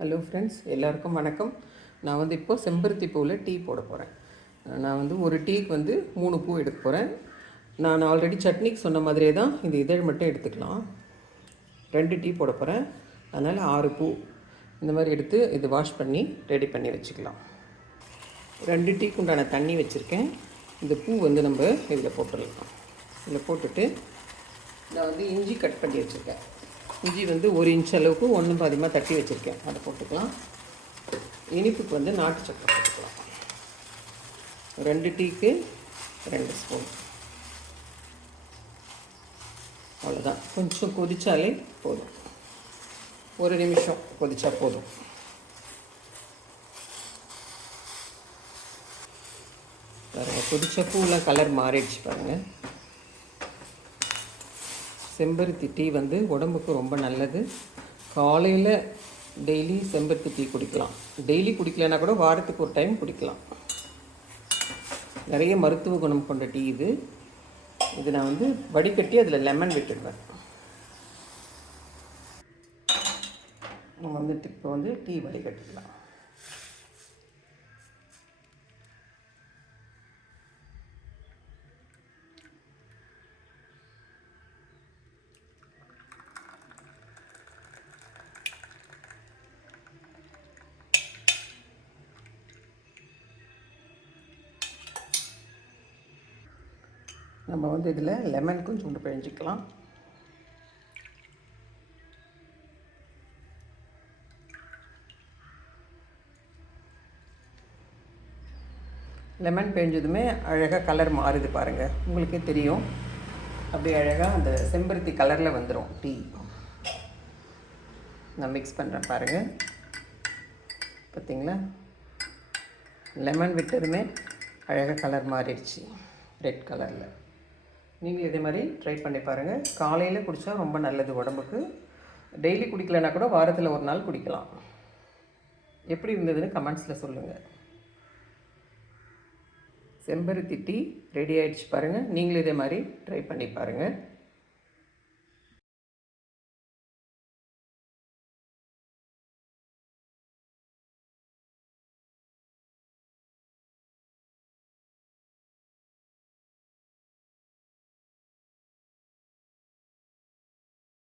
Hello friends எல்லாருக்கும் வணக்கம். நான் வந்து இப்போது செம்பருத்தி பூவில் டீ போட போகிறேன் நான் வந்து ஒரு டீக்கு வந்து மூணு பூ எடுக்க போகிறேன் நான் ஆல்ரெடி சட்னிக்கு சொன்ன மாதிரியே தான் இந்த இதழ் மட்டும் எடுத்துக்கலாம். ரெண்டு டீ போட போகிறேன் அதனால் ஆறு பூ. இந்த மாதிரி எடுத்து இது வாஷ் பண்ணி ரெடி பண்ணி வச்சுக்கலாம். ரெண்டு டீக்கு உண்டான தண்ணி வச்சுருக்கேன். இந்த பூ வந்து நம்ம இதில் போட்டுடலாம். இதில் போட்டுட்டு நான் வந்து இஞ்சி கட் பண்ணி வச்சுருக்கேன். இஞ்சி வந்து ஒரு இன்ச் அளவுக்கு ஒன்று பாதிமாக தட்டி வச்சுருக்கேன். அதை போட்டுக்கலாம். இனிப்புக்கு வந்து நாட்டு சக்கரை போட்டுக்கலாம். ரெண்டு டீக்கு ரெண்டு ஸ்பூன். அவ்வளோதான் கொஞ்சம் கொதித்தாலே போதும். ஒரு நிமிஷம் கொதிச்சா போதும். பாருங்கள் கொதித்த பூவில் கலர் மாறிடுச்சு பாருங்கள் செம்பருத்தி டீ வந்து உடம்புக்கு ரொம்ப நல்லது. காலையில் டெய்லி செம்பருத்தி டீ குடிக்கலாம். டெய்லி குடிக்கலனா கூட வாரத்துக்கு ஒரு டைம் குடிக்கலாம். நிறைய மருத்துவ குணம் கொண்ட டீ இது. இது நான் வந்து வடிகட்டி அதில் லெமன் விட்டுடுவேன். நம்ம வந்துட்டு இப்போ வந்து டீ வடிகட்டிக்கலாம் நம்ம வந்து இதில் லெமன் கொஞ்சோண்டு பிழிஞ்சிக்கலாம். லெமன் பிழிஞ்சதுமே அழகாக கலர் மாறுது பாருங்கள் உங்களுக்கே தெரியும். அப்படி அழகாக அந்த செம்பருத்தி கலரில் வந்துடும் டீ. நான் மிக்ஸ் பண்ணுறேன் பாருங்கள் பார்த்தீங்களா லெமன் விட்டதுமே அழகாக கலர் மாறிடுச்சு. ரெட் கலரில் நீங்கள் இதே மாதிரி ட்ரை பண்ணி பாருங்கள் காலையில் குடித்தா ரொம்ப நல்லது உடம்புக்கு. டெய்லி குடிக்கலைன்னா கூட வாரத்தில் ஒரு நாள் குடிக்கலாம். எப்படி இருந்ததுன்னு கமெண்ட்ஸில் சொல்லுங்கள் செம்பருத்தி டீ ரெடி ஆகிடுச்சு பாருங்கள் நீங்களும் இதே மாதிரி ட்ரை பண்ணி பாருங்கள்